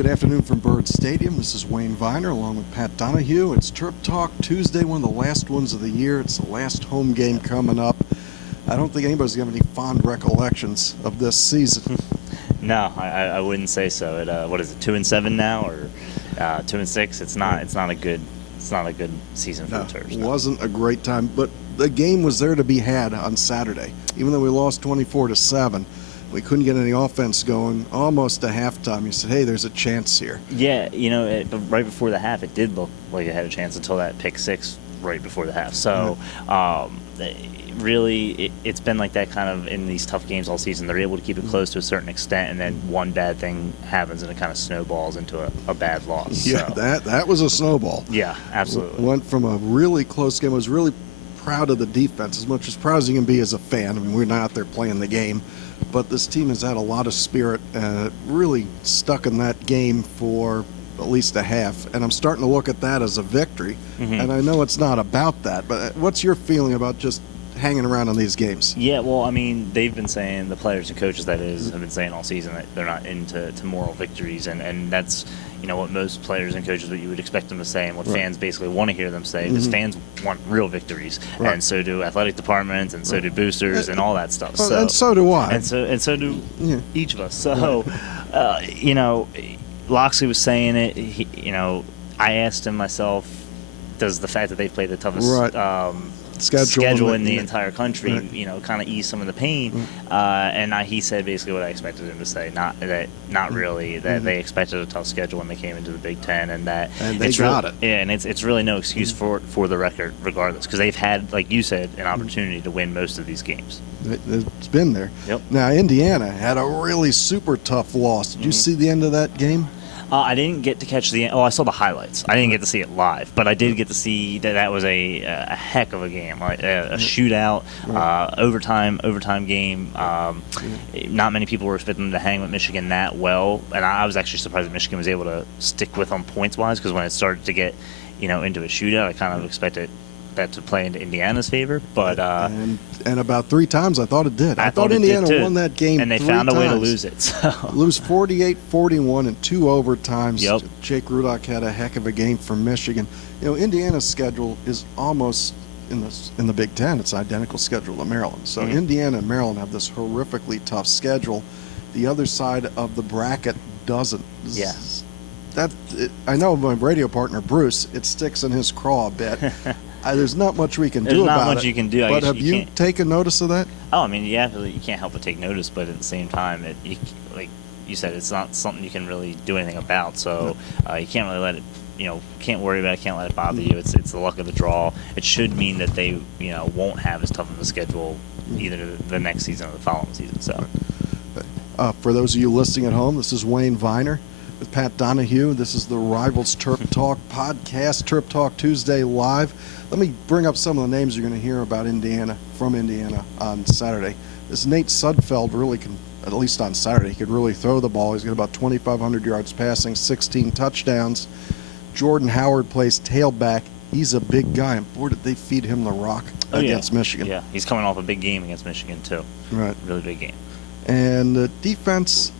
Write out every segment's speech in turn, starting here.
Good afternoon from Bird Stadium. This is Wayne Viener along with Pat Donohue. It's TerpTalk Tuesday, one of the last ones of the year. It's the last home game coming up. I don't think anybody's got any fond recollections of this season. No, I wouldn't say so. What is it, 2-7 now, or 2-6? It's not a good season for the Terps. It wasn't a great time, but the game was there to be had on Saturday. Even though we lost 24-7, we couldn't get any offense going. Almost at halftime, you said, "Hey, there's a chance here." Yeah, but right before the half, it did look like it had a chance until that pick six right before the half. So, really, it's been like that kind of in these tough games all season. They're able to keep it close to a certain extent, and then one bad thing happens, and it kind of snowballs into a bad loss. Yeah, so. that was a snowball. Yeah, absolutely. Went from a really close game. I was really proud of the defense, as much as proud as you can be as a fan. I mean, we're not out there playing the game, but this team has had a lot of spirit, really stuck in that game for at least a half, and I'm starting to look at that as a victory. And I know it's not about that, but what's your feeling about just hanging around on these games? Yeah, well, I mean, they've been saying, the players and coaches, that is, have been saying all season that they're not into moral victories, and that's, what most players and coaches, what you would expect them to say, and what fans basically want to hear them say, because fans want real victories, and so do athletic departments, and so do boosters, and all that stuff. Well, and so do I. And so do each of us. So, Loxley was saying it. I asked him myself, does the fact that they played the toughest schedule in the entire country, kind of ease some of the pain? And he said basically what I expected him to say. Not really. That they expected a tough schedule when they came into the Big Ten, and that they got it. Yeah, and it's really no excuse for the record, regardless, because they've had, like you said, an opportunity to win most of these games. It's been there. Yep. Now Indiana had a really super tough loss. Did you see the end of that game? I didn't get to catch the end. Oh, I saw the highlights. I didn't get to see it live, but I did get to see that was a heck of a game, like a shootout, overtime game. Not many people were expecting them to hang with Michigan that well, and I was actually surprised that Michigan was able to stick with them points-wise, because when it started to get into a shootout, I kind of expected that to play into Indiana's favor, but and about 3 times I thought it did. I thought Indiana won that game, and they found a way to lose it. So. Lose 48-41 in 2 overtimes. Yep. Jake Rudock had a heck of a game for Michigan. Indiana's schedule is almost in the Big Ten. It's an identical schedule to Maryland. So Indiana and Maryland have this horrifically tough schedule. The other side of the bracket doesn't. Yeah. I know my radio partner Bruce. It sticks in his craw a bit. There's not much we can do about it. There's not much you can do. But have you taken notice of that? Oh, I mean, you can't help but take notice, but at the same time, like you said, it's not something you can really do anything about. So you can't really let it, can't worry about it, can't let it bother you. It's the luck of the draw. It should mean that they, won't have as tough of a schedule either the next season or the following season. So, for those of you listening at home, this is Wayne Viener with Pat Donohue. This is the Rivals Terp Talk podcast, TerpTalk Tuesday live. Let me bring up some of the names you're going to hear about from Indiana on Saturday. This Nate Sudfeld really can, at least on Saturday, he could really throw the ball. He's got about 2,500 yards passing, 16 touchdowns. Jordan Howard plays tailback. He's a big guy, and boy, did they feed him the rock against Michigan. Yeah, he's coming off a big game against Michigan, too. Right. Really big game. And the defense,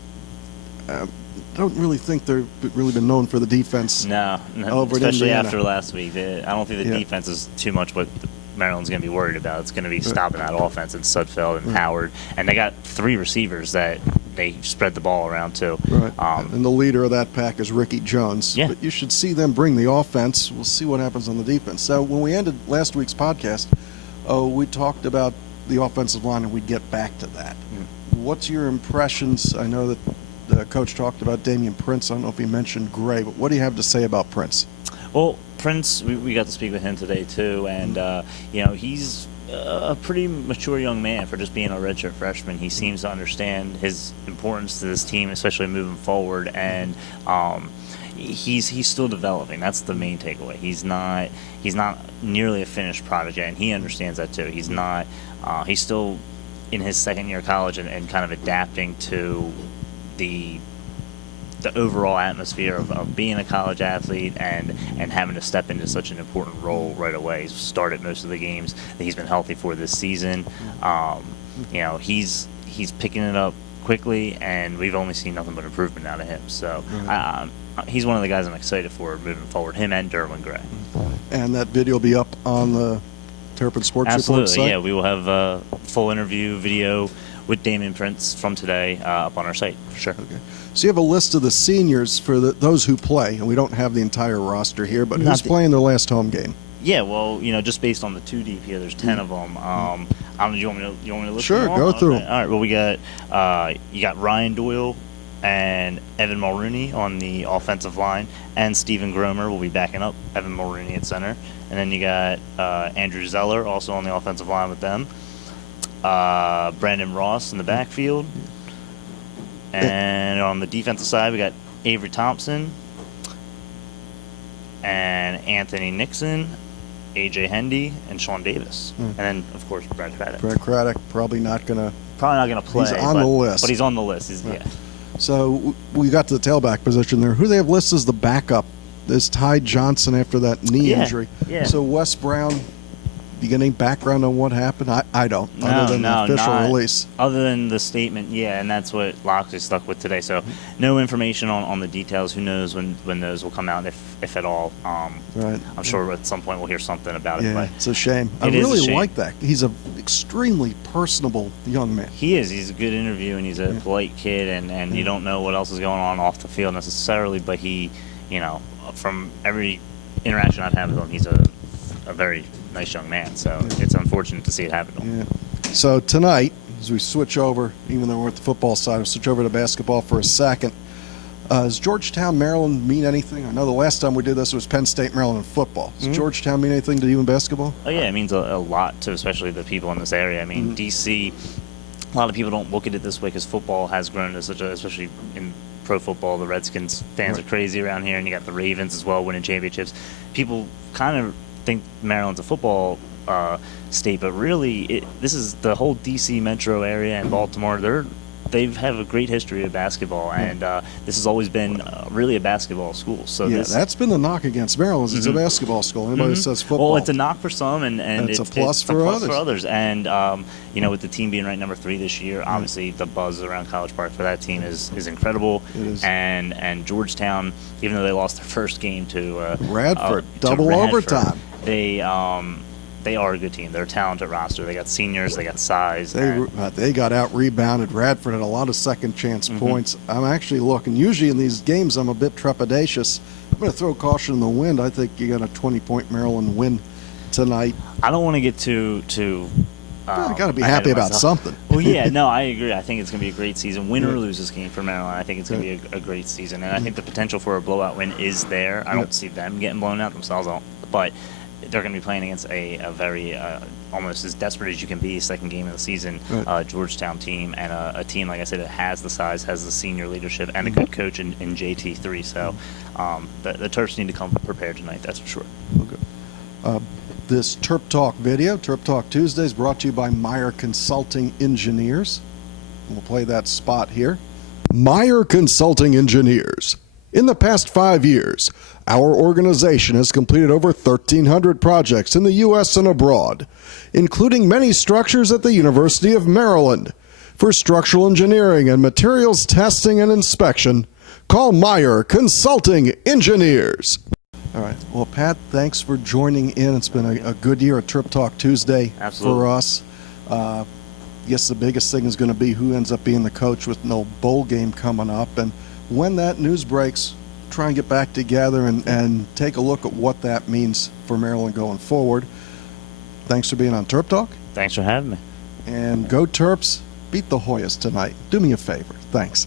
I don't really think they've really been known for the defense. No, especially after last week. I don't think the defense is too much what Maryland's going to be worried about. It's going to be stopping that offense and Sudfeld and Howard. And they got 3 receivers that they spread the ball around to. Right. And the leader of that pack is Ricky Jones. Yeah. But you should see them bring the offense. We'll see what happens on the defense. So when we ended last week's podcast, we talked about the offensive line, and we'd get back to that. What's your impressions? I know that the coach talked about Damian Prince. I don't know if he mentioned Gray, but what do you have to say about Prince? Well, Prince, we got to speak with him today too, and he's a pretty mature young man for just being a redshirt freshman. He seems to understand his importance to this team, especially moving forward, and he's still developing. That's the main takeaway. He's not nearly a finished product yet, and he understands that too. He's not. He's still in his second year of college and kind of adapting to the overall atmosphere of being a college athlete and having to step into such an important role right away. He's started most of the games that he's been healthy for this season. He's picking it up quickly, and we've only seen nothing but improvement out of him. So Right. he's one of the guys I'm excited for moving forward. Him and Derwin Gray. And that video will be up on the Terrapin Sports Report Absolutely, site? yeah. We will have a full interview video with Damian Prince from today up on our site, for sure. Okay. So you have a list of the seniors for those who play, and we don't have the entire roster here, but who's playing their last home game? Yeah, well, just based on the 2 deep here, there's 10 of them. I don't know, you want me to list Sure, them all? go through Okay. them. All right, well, we got you got Ryan Doyle and Evan Mulrooney on the offensive line, and Stephen Gromer will be backing up Evan Mulrooney at center. And then you got Andrew Zeller also on the offensive line with them. Brandon Ross in the backfield. And on the defensive side, we got Avery Thompson and Anthony Nixon, AJ Hendy, and Sean Davis. And then, of course, Brad Craddock. Brad Craddock probably not going to. Probably not going to play. He's on the list. But he's on the list. Yeah. So we got to the tailback position there. Who they have listed as the backup is Ty Johnson after that knee injury. Yeah. So Wes Brown, you get any background on what happened? I don't, other than the official release. Other than the statement, yeah, and that's what Loxley stuck with today. So no information on the details. Who knows when those will come out, if at all. Right. I'm sure at some point we'll hear something about it. Yeah, But it's a shame. I it is a really shame. like that. He's an extremely personable young man. He is. He's a good interview, and he's a polite kid, and you don't know what else is going on off the field necessarily, but he, from every interaction I've had with him, he's a very nice young man. So it's unfortunate to see it happen to him. Yeah. So tonight, as we switch over, even though we're at the football side, we'll switch over to basketball for a second. Does Georgetown, Maryland mean anything? I know the last time we did this was Penn State, Maryland in football. Does Georgetown mean anything to you in basketball? Oh, yeah, it means a lot to especially the people in this area. I mean, D.C., a lot of people don't look at it this way because football has grown to such a, especially in pro football, the Redskins fans are crazy around here, and you got the Ravens as well winning championships. People kind of think Maryland's a football state, but really this is the whole D.C. metro area and Baltimore. They have a great history of basketball, and this has always been really a basketball school. So that's been the knock against Maryland. It's a basketball school. Anybody that says football. Well, it's a knock for some, and it's a plus for others. And with the team being ranked number 3 this year, obviously the buzz around College Park for that team is incredible. It is. And Georgetown, even though they lost their first game to Radford, to double Radford, overtime. They are a good team. They're a talented roster. They got seniors. They got size. They got out rebounded. Radford had a lot of second chance points. I'm actually looking. Usually in these games, I'm a bit trepidatious. I'm going to throw caution in the wind. I think you got a 20-point Maryland win tonight. I don't want to get too. You got to be happy about something. Well, yeah, no, I agree. I think it's going to be a great season. Win or lose this game for Maryland, I think it's going to be a great season. And I think the potential for a blowout win is there. I don't see them getting blown out themselves, but they're going to be playing against a very almost as desperate as you can be second game of the season Georgetown team, and a team, like I said, that has the size, has the senior leadership, and a good coach in JT3. So the Terps need to come prepared tonight, that's for sure. Okay. This Terp Talk video, Terp Talk Tuesday, is brought to you by Meyer Consulting Engineers. We'll play that spot here. Meyer Consulting Engineers. In the past 5 years, our organization has completed over 1,300 projects in the U.S. and abroad, including many structures at the University of Maryland. For structural engineering and materials testing and inspection, call Meyer Consulting Engineers. All right. Well, Pat, thanks for joining in. It's been a good year at Terp Talk Tuesday for us. I guess the biggest thing is going to be who ends up being the coach with no bowl game coming up. And when that news breaks, try and get back together and take a look at what that means for Maryland going forward. Thanks for being on Terp Talk. Thanks for having me. And go Terps. Beat the Hoyas tonight. Do me a favor. Thanks.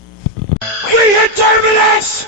We hit Terminus!